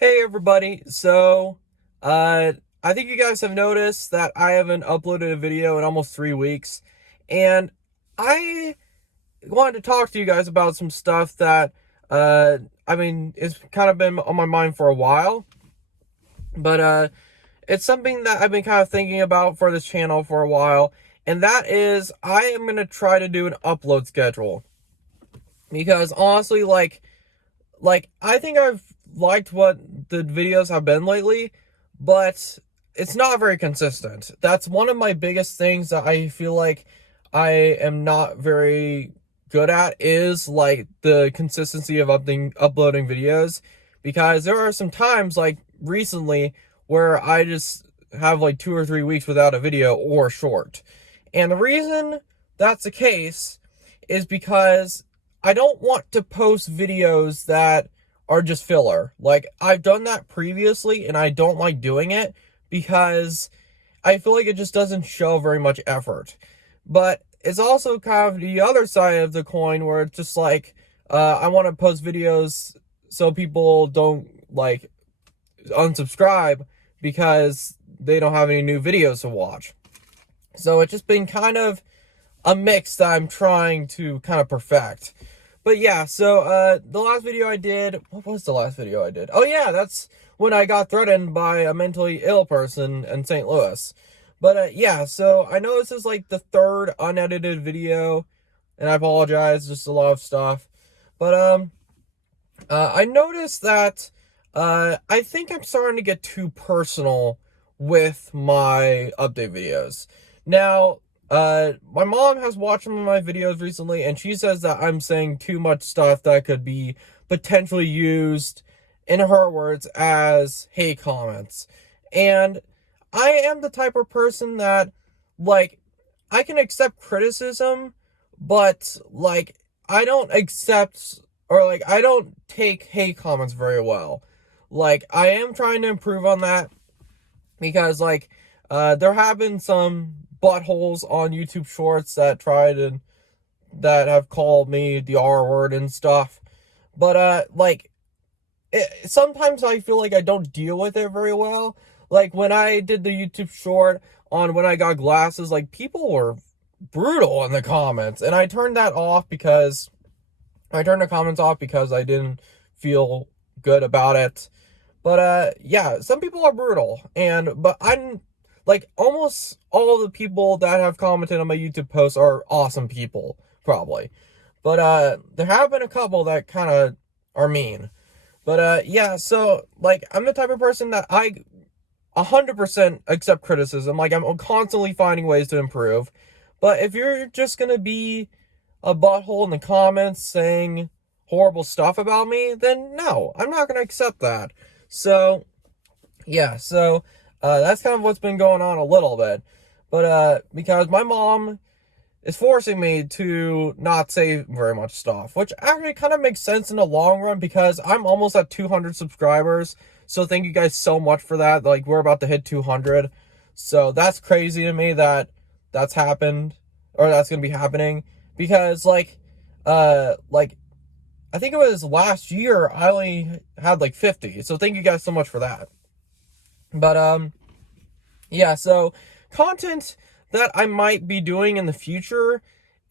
Hey everybody, I think you guys have noticed that I haven't uploaded a video in almost 3 weeks, and I wanted to talk to you guys about some stuff that, it's kind of been on my mind for a while, but it's something that I've been kind of thinking about for this channel for a while, and that is I am going to try to do an upload schedule, because honestly, I think I've liked what the videos have been lately, but it's not very consistent. That's one of my biggest things that I feel like I am not very good at, is like the consistency of uploading videos, because there are some times like recently where I just have like 2 or 3 weeks without a video or short. And the reason that's the case is because I don't want to post videos that are just filler. Like, I've done that previously and I don't like doing it because I feel like it just doesn't show very much effort. But it's also kind of the other side of the coin where it's just like, I want to post videos so people don't like unsubscribe because they don't have any new videos to watch. So it's just been kind of a mix that I'm trying to kind of perfect. But yeah, so the last video I did, what was the last video I did? Oh yeah, that's when I got threatened by a mentally ill person in St. Louis. But yeah, so I know this is like the third unedited video, and I apologize, just a lot of stuff. But I noticed that I think I'm starting to get too personal with my update videos. Now, my mom has watched some of my videos recently, and she says that I'm saying too much stuff that could be potentially used, in her words, as hate comments. And I am the type of person that, like, I can accept criticism, but, like, I don't accept, or, like, I don't take hate comments very well. Like, I am trying to improve on that, because, like, there have been some buttholes on YouTube Shorts that have called me the R word and stuff. But sometimes I feel like I don't deal with it very well. Like when I did the YouTube short on when I got glasses, like people were brutal in the comments, and I turned the comments off because I didn't feel good about it. But yeah, some people are brutal, but I'm like, almost all the people that have commented on my YouTube posts are awesome people, probably. But there have been a couple that kind of are mean. But yeah, so like, I'm the type of person that I 100% accept criticism. Like, I'm constantly finding ways to improve. But if you're just gonna be a butthole in the comments saying horrible stuff about me, then no, I'm not gonna accept that. So yeah, that's kind of what's been going on a little bit. But because my mom is forcing me to not say very much stuff, which actually kind of makes sense in the long run, because I'm almost at 200 subscribers. So thank you guys so much for that. Like, we're about to hit 200. So that's crazy to me that that's happened, or that's going to be happening, because I think it was last year I only had like 50. So thank you guys so much for that. But yeah, so content that I might be doing in the future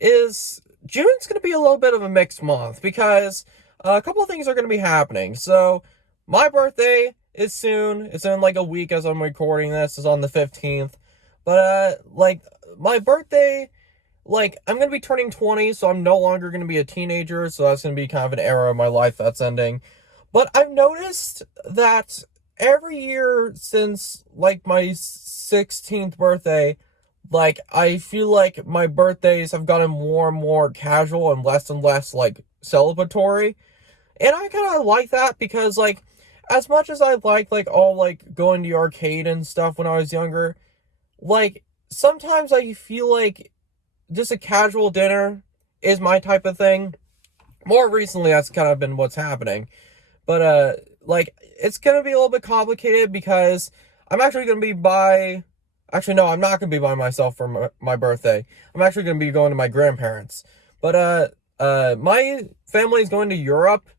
is, June's going to be a little bit of a mixed month, because a couple of things are going to be happening. So my birthday is soon. It's in like a week as I'm recording this. It's on the 15th. But like, my birthday, like, I'm going to be turning 20, so I'm no longer going to be a teenager. So that's going to be kind of an era of my life that's ending. But I've noticed that every year since like my 16th birthday, like, I feel like my birthdays have gotten more and more casual and less like celebratory. And I kind of like that, because like, as much as I like all like going to the arcade and stuff when I was younger, like, sometimes I feel like just a casual dinner is my type of thing. More recently, that's kind of been what's happening. But like, it's gonna be a little bit complicated, because I'm actually gonna be actually, no, I'm not gonna be by myself for my birthday. I'm actually gonna be going to my grandparents. But my family is going to Europe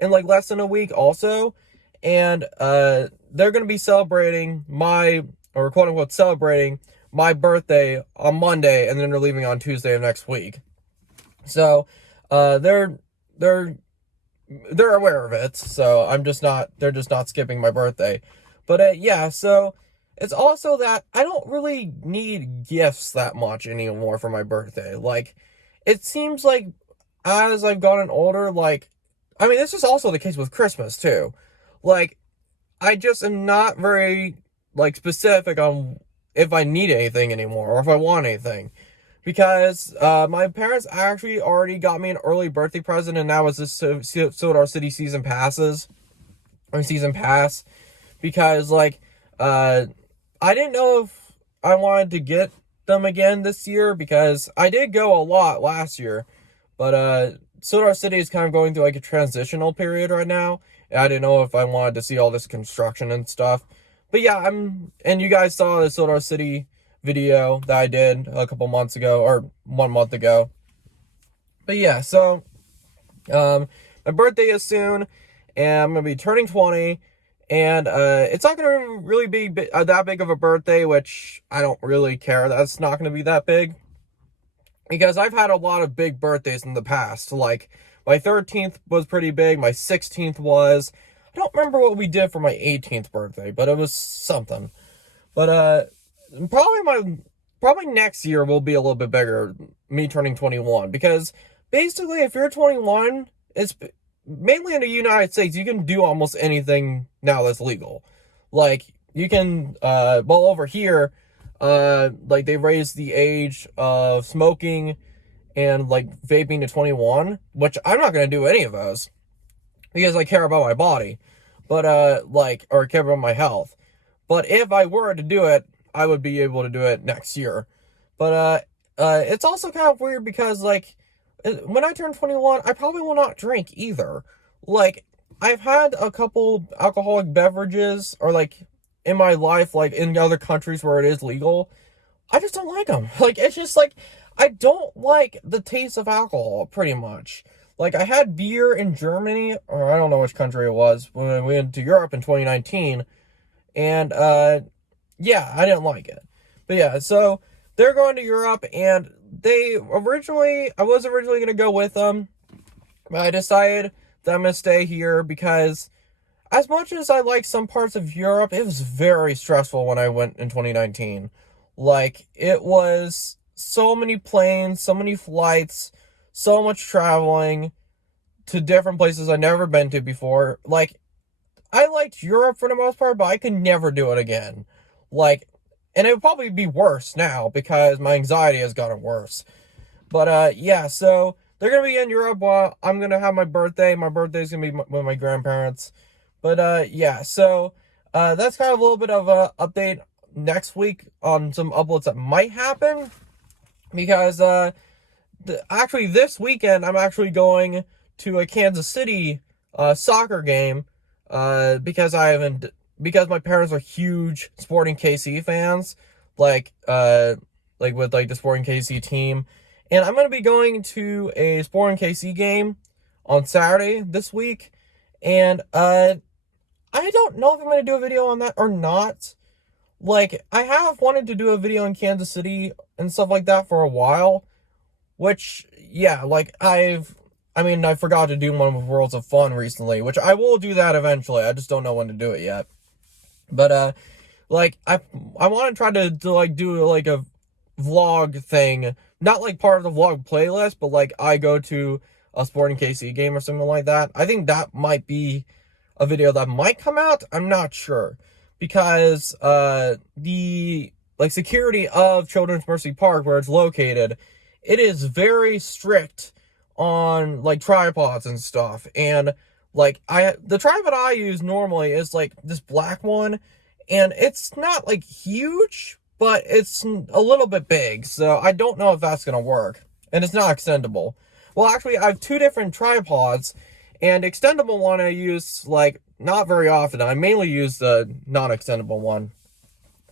in like less than a week also, and they're going to be celebrating or quote unquote celebrating my birthday on Monday, and then they're leaving on Tuesday of next week. So they're aware of it. So they're just not skipping my birthday. But yeah, so it's also that I don't really need gifts that much anymore for my birthday. Like, it seems like as I've gotten older, like, I mean, this is also the case with Christmas too. Like, I just am not very, like, specific on if I need anything anymore or if I want anything. Because my parents actually already got me an early birthday present, and that was this Sodar City season pass. Because, like, I didn't know if I wanted to get them again this year, because I did go a lot last year. But Sodar City is kind of going through, like, a transitional period right now. And I didn't know if I wanted to see all this construction and stuff. But yeah, and you guys saw the Sodar City video that I did a couple months ago, or 1 month ago. But yeah, so my birthday is soon, and I'm gonna be turning 20, and it's not gonna really be that big of a birthday, which I don't really care. That's not gonna be that big, because I've had a lot of big birthdays in the past. Like, my 13th was pretty big, my 16th was. I don't remember what we did for my 18th birthday, but it was something. But probably next year will be a little bit bigger, me turning 21, because basically if you're 21, it's mainly in the United States, you can do almost anything now that's legal. Like, you can over here, like, they raised the age of smoking and, like, vaping to 21, which I'm not going to do any of those, because I care about my body, but, or care about my health. But if I were to do it, I would be able to do it next year. But, it's also kind of weird, because, like, when I turn 21, I probably will not drink either. Like, I've had a couple alcoholic beverages, or, like, in my life, like, in other countries where it is legal. I just don't like them. Like, it's just, like, I don't like the taste of alcohol, pretty much. Like, I had beer in Germany, or I don't know which country it was, when we went to Europe in 2019, and, yeah, I didn't like it. But yeah, so they're going to Europe, and I was originally going to go with them, but I decided that I'm going to stay here, because as much as I like some parts of Europe, it was very stressful when I went in 2019. Like, it was so many planes, so many flights, so much traveling to different places I've never been to before. Like, I liked Europe for the most part, but I could never do it again. Like, and it would probably be worse now, because my anxiety has gotten worse. But, yeah, so they're going to be in Europe while I'm going to have my birthday. My birthday's going to be with my grandparents. But, yeah, so that's kind of a little bit of a update next week on some uploads that might happen. Because, actually, this weekend, I'm actually going to a Kansas City soccer game, because my parents are huge Sporting KC fans, like with, like, the Sporting KC team. And I'm going to be going to a Sporting KC game on Saturday this week. And, I don't know if I'm going to do a video on that or not. Like, I have wanted to do a video in Kansas City and stuff like that for a while. Which, yeah, like, I forgot to do one with Worlds of Fun recently, which I will do that eventually. I just don't know when to do it yet. But, like, I want to try to, like, do, like, a vlog thing. Not, like, part of the vlog playlist, but, like, I go to a Sporting KC game or something like that. I think that might be a video that might come out. I'm not sure. Because, the, like, security of Children's Mercy Park, where it's located, it is very strict on, like, tripods and stuff. And, like, the tripod I use normally is, like, this black one, and it's not, like, huge, but it's a little bit big, so I don't know if that's gonna work. And it's not extendable. Well, actually, I have two different tripods, and extendable one I use, like, not very often. I mainly use the non-extendable one.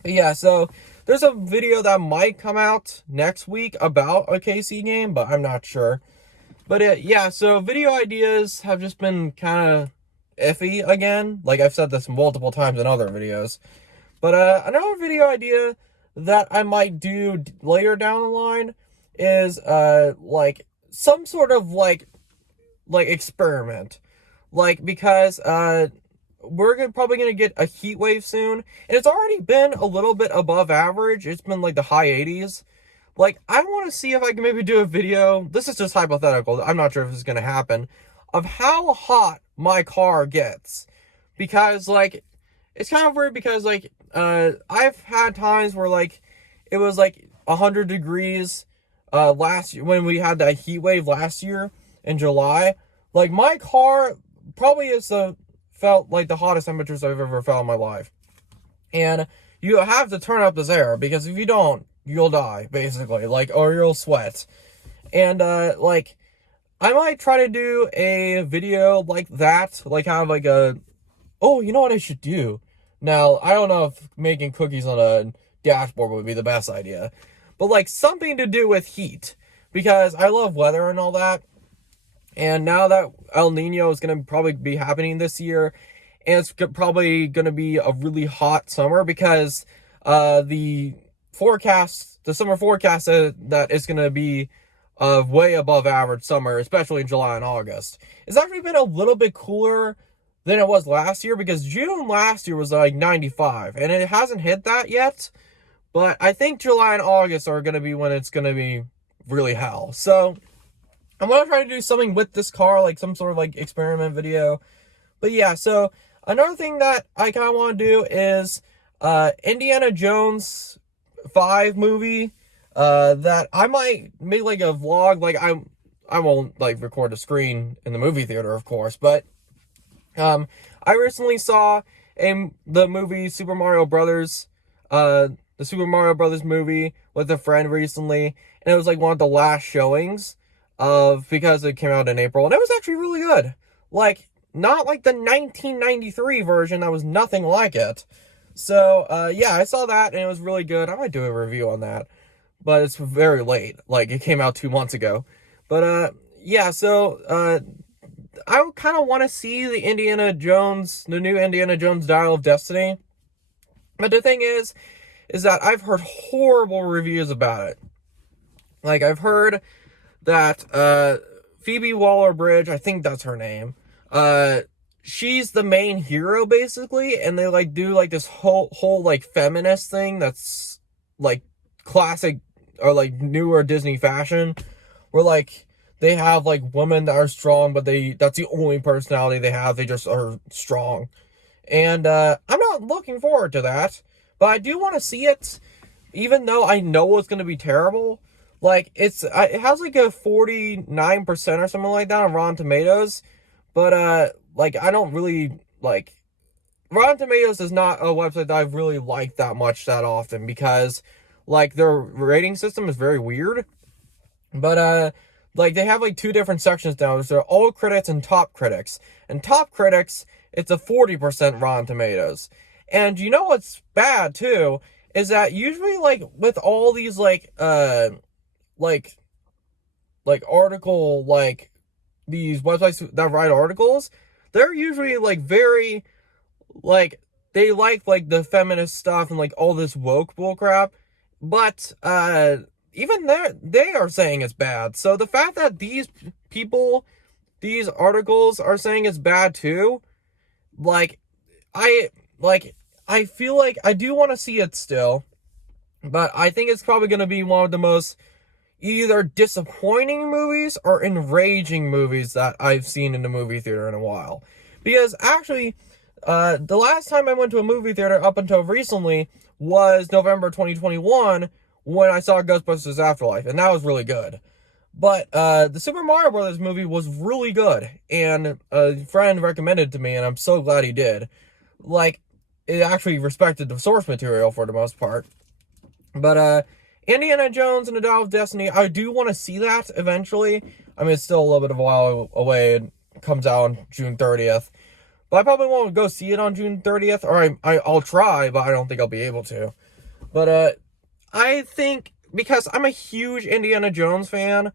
But yeah, so there's a video that might come out next week about a KC game, but I'm not sure. But yeah, so video ideas have just been kind of iffy again. Like, I've said this multiple times in other videos. But another video idea that I might do later down the line is like some sort of like experiment. Like, because we're probably gonna get a heat wave soon, and it's already been a little bit above average. It's been like the high 80s. Like, I want to see if I can maybe do a video, this is just hypothetical, I'm not sure if this is going to happen, of how hot my car gets. Because, like, it's kind of weird because, like, I've had times where, like, it was, like, 100 degrees last year, when we had that heat wave last year in July. Like, my car probably felt like the hottest temperatures I've ever felt in my life. And you have to turn up this air, because if you don't, you'll die, basically, like, or you'll sweat. And, like, I might try to do a video like that, like, kind of like oh, you know what I should do? Now, I don't know if making cookies on a dashboard would be the best idea, but, like, something to do with heat, because I love weather and all that, and now that El Nino is going to probably be happening this year, and it's probably going to be a really hot summer, because, the summer forecast that it's going to be way above average summer, especially in July and August. It's actually been a little bit cooler than it was last year, because June last year was like 95, and it hasn't hit that yet, but I think July and August are going to be when it's going to be really hell. So I'm going to try to do something with this car, like some sort of like experiment video. But yeah, so another thing that I kind of want to do is Indiana Jones 5 movie, that I might make like a vlog. Like, I won't like record a screen in the movie theater, of course, but I recently saw the movie Super Mario Brothers, the Super Mario Brothers movie with a friend recently, and it was like one of the last showings because it came out in April, and it was actually really good. Like, not like the 1993 version that was nothing like it. So, yeah, I saw that, and it was really good. I might do a review on that, but it's very late. Like, it came out 2 months ago. But, yeah, so, I kind of want to see the new Indiana Jones Dial of Destiny. But the thing is that I've heard horrible reviews about it. Like, I've heard that, Phoebe Waller-Bridge, I think that's her name, she's the main hero, basically, and they, like, do, like, this whole like, feminist thing that's, like, classic, or, like, newer Disney fashion, where, like, they have, like, women that are strong, but that's the only personality they have, they just are strong, and, I'm not looking forward to that, but I do want to see it, even though I know it's going to be terrible. Like, it has, like, a 49% or something like that on Rotten Tomatoes, but, like, I don't really, like, Rotten Tomatoes is not a website that I've really liked that much that often, because, like, their rating system is very weird, but, like, they have, like, 2 different sections now. There's all critics and top critics, and top critics, it's a 40% Rotten Tomatoes, and you know what's bad, too, is that usually, like, with all these, like article, like, these websites that write articles, they're usually, like, very, like, they like the feminist stuff and, like, all this woke bullcrap, but, even they are saying it's bad. So the fact that these articles are saying it's bad too, like, I feel like I do want to see it still, but I think it's probably going to be one of the most either disappointing movies or enraging movies that I've seen in the movie theater in a while. Because actually, the last time I went to a movie theater up until recently was November 2021, when I saw Ghostbusters Afterlife, and that was really good. But the Super Mario Brothers movie was really good, and a friend recommended it to me, and I'm so glad he did. Like, it actually respected the source material for the most part. But Indiana Jones and the Dial of Destiny, I do want to see that eventually. I mean, it's still a little bit of a while away. It comes out on June 30th. But I probably won't go see it on June 30th, or I'll try, but I don't think I'll be able to. But I think, because I'm a huge Indiana Jones fan,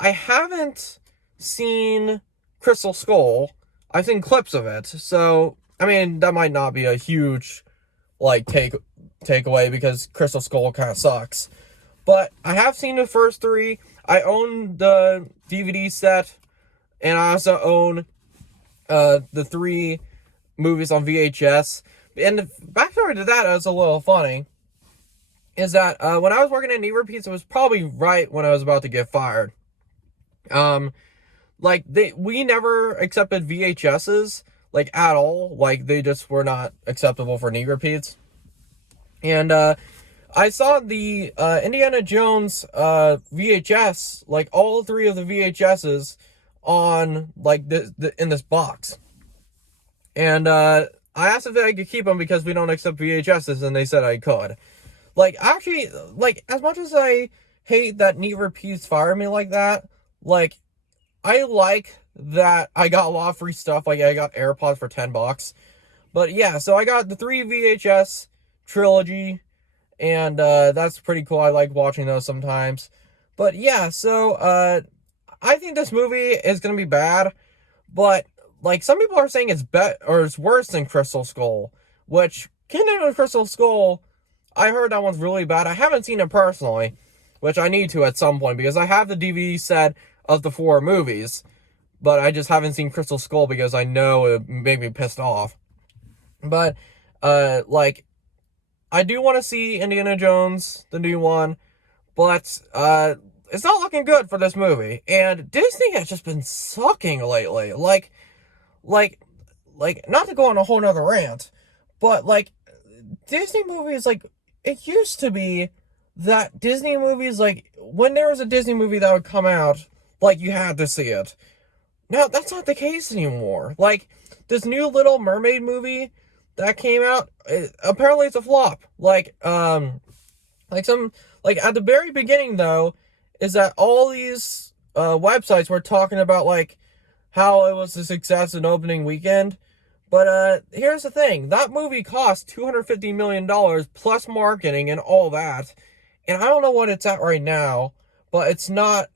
I haven't seen Crystal Skull. I've seen clips of it. So, I mean, that might not be a huge, like, takeaway because Crystal Skull kind of sucks. But I have seen the first three. I own the DVD set, and I also own the three movies on VHS. And the backstory to that is a little funny. Is that when I was working at Knee Repeats, it was probably right when I was about to get fired. Like we never accepted VHSs like at all. Like they just were not acceptable for Knee Repeats. And I saw the Indiana Jones VHS, like all three of the VHSs on like in this box. And I asked if I could keep them because we don't accept VHSs, and they said I could. Like, actually, like, as much as I hate that Knee Repeats fired me like that, like, I like that I got a lot of free stuff. Like, I got AirPods for $10. But yeah, so I got the 3 VHS trilogy, and that's pretty cool. I like watching those sometimes. But yeah, so I think this movie is gonna be bad, but like some people are saying it's worse than Crystal Skull, which Kingdom of Crystal Skull, I heard that one's really bad. I haven't seen it personally, which I need to at some point because I have the DVD set of the 4 movies, but I just haven't seen Crystal Skull because I know it made me pissed off. But like I do want to see Indiana Jones, the new one, but it's not looking good for this movie. And Disney has just been sucking lately. Like not to go on a whole nother rant, but like Disney movies, like it used to be that Disney movies, like when there was a Disney movie that would come out, like you had to see it. Now that's not the case anymore. Like this new Little Mermaid movie that came out, apparently it's a flop. Like at the very beginning though, is that all these websites were talking about like how it was a success in opening weekend. But here's the thing. That movie cost $250 million plus marketing and all that. And I don't know what it's at right now, but it's not,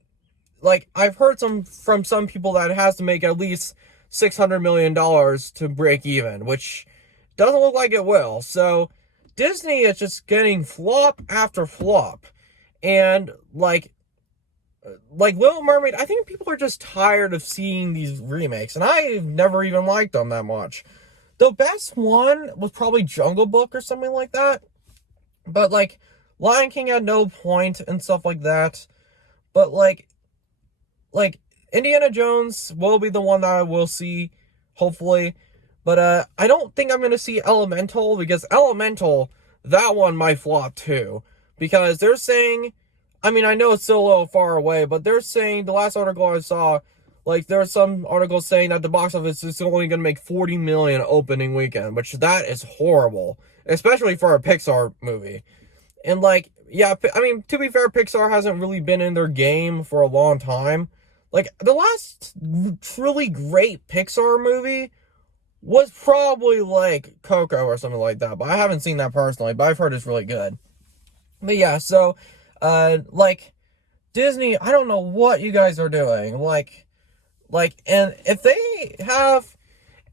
like, I've heard from some people that it has to make at least $600 million to break even, which doesn't look like it will. So Disney is just getting flop after flop. And like Little Mermaid, I think people are just tired of seeing these remakes, and I've never even liked them that much. The best one was probably Jungle Book or something like that, but like Lion King had no point and stuff like that. But like Indiana Jones will be the one that I will see, hopefully. But I don't think I'm gonna see Elemental, because Elemental, that one might flop too, because they're saying, I mean, I know it's still a little far away, but they're saying, the last article I saw, like, there are some articles saying that the box office is only going to make $40 million opening weekend, which that is horrible, especially for a Pixar movie. And, like, yeah, I mean, to be fair, Pixar hasn't really been in their game for a long time. Like, the last truly great Pixar movie was probably, like, Coco or something like that, but I haven't seen that personally, but I've heard it's really good. But yeah, so like Disney, I don't know what you guys are doing. Like, and if they have,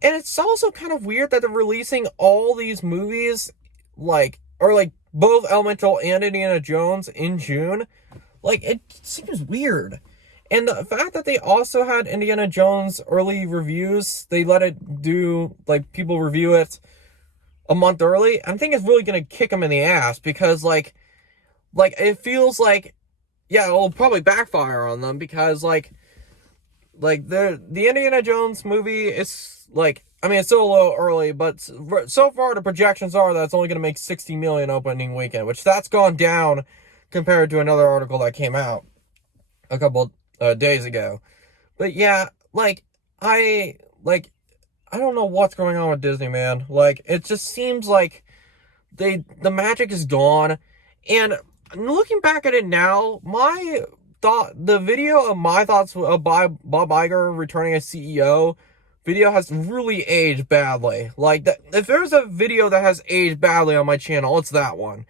and it's also kind of weird that they're releasing all these movies, like, or like both Elemental and Indiana Jones in June. Like, it seems weird. And the fact that they also had Indiana Jones early reviews, they let it do, like, people review it a month early, I think it's really gonna kick them in the ass, because like it feels like, yeah, it'll probably backfire on them, because like the Indiana Jones movie is, like, I mean, it's still a little early, but so far the projections are that it's only going to make $60 million opening weekend, which that's gone down compared to another article that came out a couple days ago. But yeah, I don't know what's going on with Disney, man. Like, it just seems like the magic is gone. And looking back at it now, the video of my thoughts of Bob Iger returning as CEO video has really aged badly. Like, if there's a video that has aged badly on my channel, it's that one.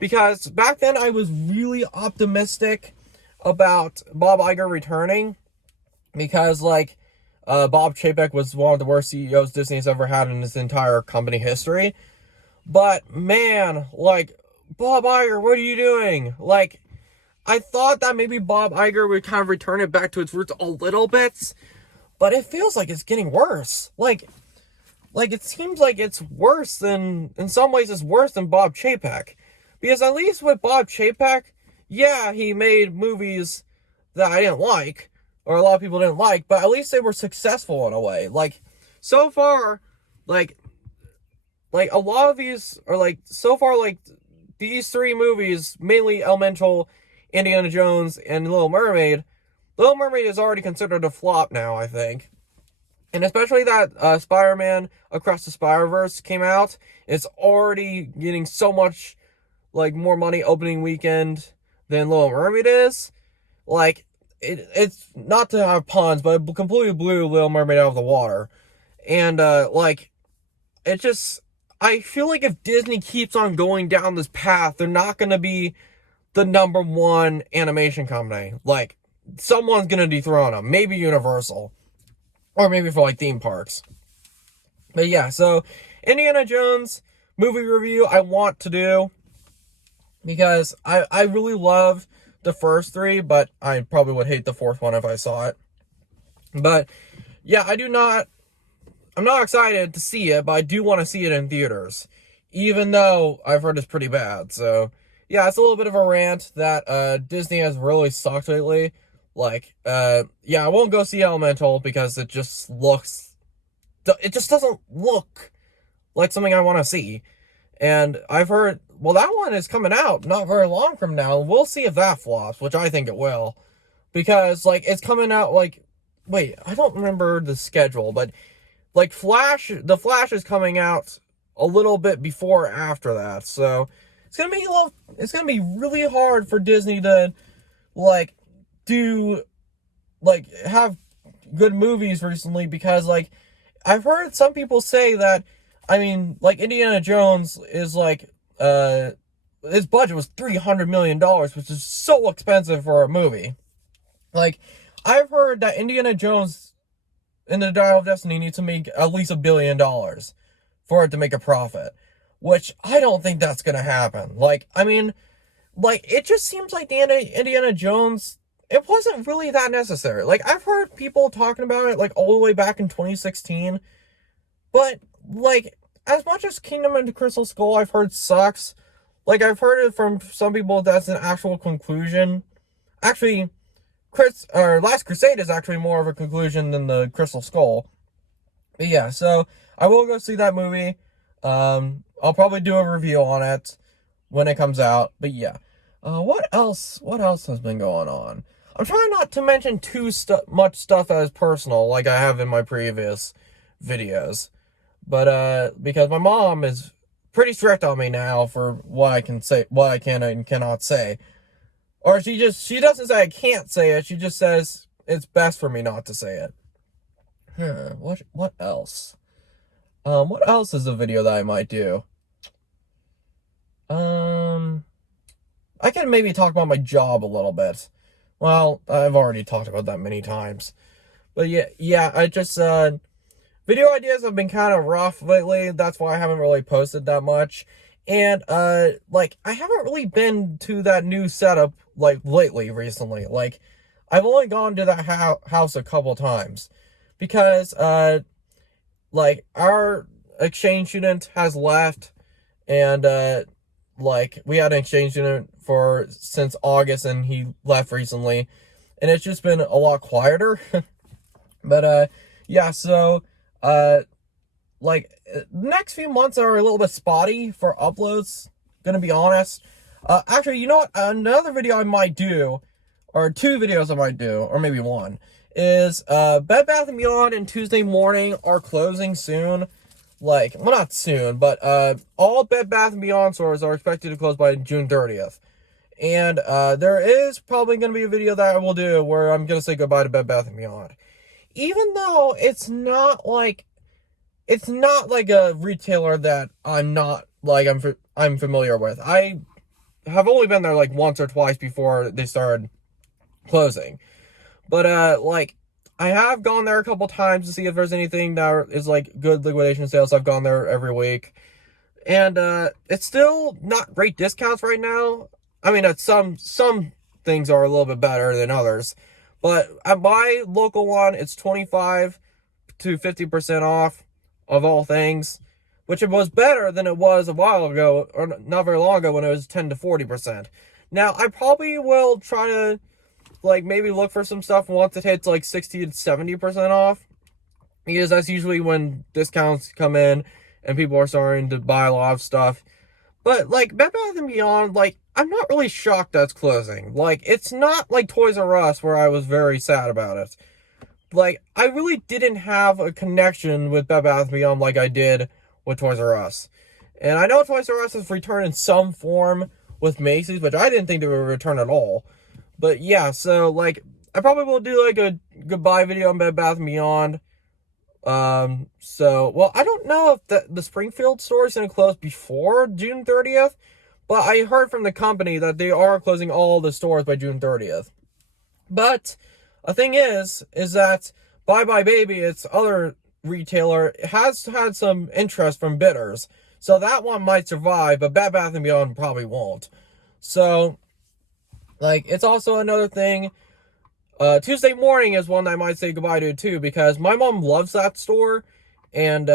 Because back then I was really optimistic about Bob Iger returning, because like Bob Chapek was one of the worst CEOs Disney has ever had in its entire company history. But man, like, Bob Iger, what are you doing? Like, I thought that maybe Bob Iger would kind of return it back to its roots a little bit, but it feels like it's getting worse. Like it seems like it's worse than, in some ways it's worse than Bob Chapek. Because at least with Bob Chapek, yeah, he made movies that I didn't like, or a lot of people didn't like, but at least they were successful in a way. Like, so far, like a lot of these are like, so far, like, these three movies, mainly Elemental, Indiana Jones, and Little Mermaid. Little Mermaid is already considered a flop now, I think. And especially that Spider-Man Across the Spider-Verse came out. It's already getting so much, like, more money opening weekend than Little Mermaid is. Like, it's not to have puns, but it completely blew Little Mermaid out of the water. And, like, it just, I feel like if Disney keeps on going down this path, they're not going to be the #1 animation company. Like, someone's going to dethrone them. Maybe Universal. Or maybe for, like, theme parks. But yeah, so Indiana Jones movie review I want to do. Because I really love the first three, but I probably would hate the fourth one if I saw it. But yeah, I'm not excited to see it, but I do want to see it in theaters. Even though I've heard it's pretty bad. So yeah, it's a little bit of a rant that Disney has really sucked lately. Like, yeah, I won't go see Elemental because it just doesn't look like something I want to see. And I've heard, well, that one is coming out not very long from now. We'll see if that flops, which I think it will. Because, like, it's coming out, like, wait, I don't remember the schedule, but, like, the Flash is coming out a little bit before or after that. So, it's gonna be really hard for Disney to, like, have good movies recently, because, like, I've heard some people say that, I mean, like, Indiana Jones is, like, his budget was $300 million, which is so expensive for a movie. Like, I've heard that Indiana Jones and the Dial of Destiny needs to make at least $1 billion for it to make a profit, which I don't think that's gonna happen. Like, I mean, like, it just seems like the Indiana Jones, it wasn't really that necessary. Like, I've heard people talking about it, like, all the way back in 2016, but, like, as much as Kingdom of the Crystal Skull I've heard sucks, like, I've heard it from some people that's an actual conclusion. Actually, Last Crusade is actually more of a conclusion than the Crystal Skull. But yeah, so I will go see that movie. I'll probably do a review on it when it comes out. But yeah, what else has been going on? I'm trying not to mention too much stuff as personal, like I have in my previous videos. But, because my mom is pretty strict on me now for what I can say, what I can and cannot say. Or she doesn't say I can't say it, she just says it's best for me not to say it. What else? What else is a video that I might do? I can maybe talk about my job a little bit. Well, I've already talked about that many times. But yeah, I just, video ideas have been kind of rough lately. That's why I haven't really posted that much. And, like, I haven't really been to that new setup, like, recently. Like, I've only gone to that house a couple times. Because, like, our exchange student has left. And, like, we had an exchange student since August, and he left recently. And it's just been a lot quieter. But, yeah, so, like, next few months are a little bit spotty for uploads, gonna be honest. Actually, you know what, another video I might do, or two videos I might do, or maybe one, is, Bed Bath & Beyond and Tuesday Morning are closing soon. Like, well, not soon, but, all Bed Bath & Beyond stores are expected to close by June 30th. And, there is probably gonna be a video that I will do where I'm gonna say goodbye to Bed Bath & Beyond. Even though it's not like a retailer that I'm familiar with. I have only been there like once or twice before they started closing. But like, I have gone there a couple times to see if there's anything that is like good liquidation sales. I've gone there every week. And it's still not great discounts right now. I mean, some things are a little bit better than others. But at my local one, it's 25 to 50% off of all things, which it was better than it was a while ago, or not very long ago, when it was 10 to 40%. Now, I probably will try to, like, maybe look for some stuff once it hits, like, 60 to 70% off, because that's usually when discounts come in and people are starting to buy a lot of stuff. But, like, Bed Bath & Beyond, like, I'm not really shocked that's closing. Like, it's not like Toys R Us, where I was very sad about it. Like, I really didn't have a connection with Bed Bath & Beyond like I did with Toys R Us. And I know Toys R Us has returned in some form with Macy's, which I didn't think they would return at all. But yeah, so, like, I probably will do, like, a goodbye video on Bed Bath & Beyond. Well, I don't know if the Springfield store is going to close before June 30th, but I heard from the company that they are closing all the stores by June 30th. But the thing is that Bye Bye Baby, its other retailer, has had some interest from bidders. So that one might survive, but Bed Bath & Beyond probably won't. So, like, it's also another thing. Tuesday Morning is one that I might say goodbye to too, because my mom loves that store, and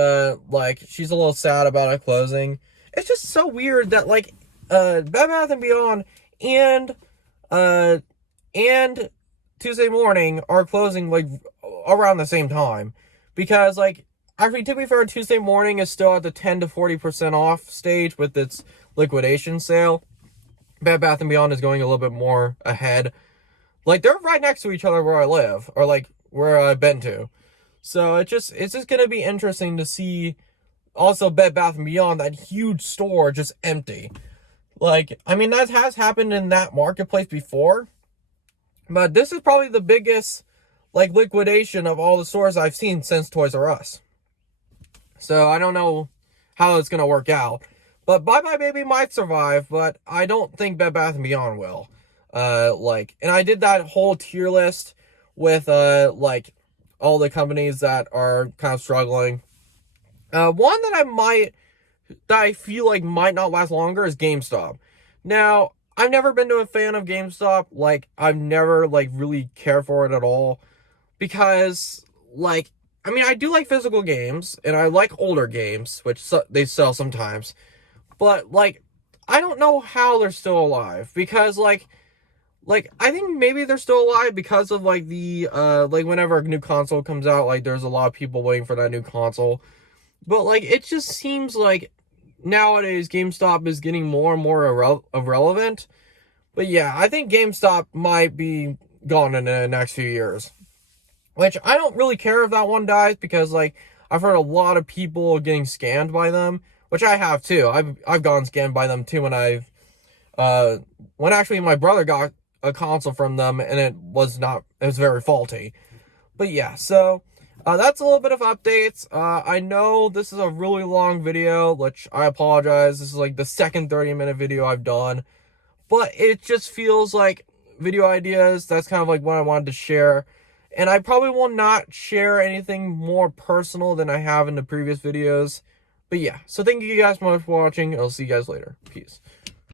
like, she's a little sad about it closing. It's just so weird that, like, Bed Bath & Beyond and Tuesday Morning are closing, like, around the same time, because, like, actually, to be fair, Tuesday Morning is still at the 10 to 40% off stage with its liquidation sale. Bed Bath & Beyond is going a little bit more ahead. Like, they're right next to each other where I live, or, like, where I've been to. So it's just going to be interesting to see also Bed Bath & Beyond, that huge store, just empty. Like, I mean, that has happened in that marketplace before, but this is probably the biggest, like, liquidation of all the stores I've seen since Toys R Us. So I don't know how it's going to work out. But Bye Bye Baby might survive, but I don't think Bed Bath & Beyond will. And I did that whole tier list with, like, all the companies that are kind of struggling. One that I feel like might not last longer is GameStop. Now, I've never been to a fan of GameStop. Like, I've never, like, really cared for it at all. Because, like, I mean, I do like physical games, and I like older games, which they sell sometimes. But, like, I don't know how they're still alive. Because, like, I think maybe they're still alive because of, like, the, like, whenever a new console comes out, like, there's a lot of people waiting for that new console. But, like, it just seems like nowadays GameStop is getting more and more irrelevant. But, yeah, I think GameStop might be gone in the next few years. Which, I don't really care if that one dies, because, like, I've heard a lot of people getting scammed by them. Which I have, too. I've gotten scammed by them, too, when actually my brother got a console from them, and it was very faulty. But yeah, so that's a little bit of updates. I know this is a really long video, which I apologize. This is like the second 30-minute video I've done, but it just feels like video ideas. That's kind of like what I wanted to share, and I probably will not share anything more personal than I have in the previous videos. But yeah, so thank you guys so much for watching. I'll see you guys later. Peace.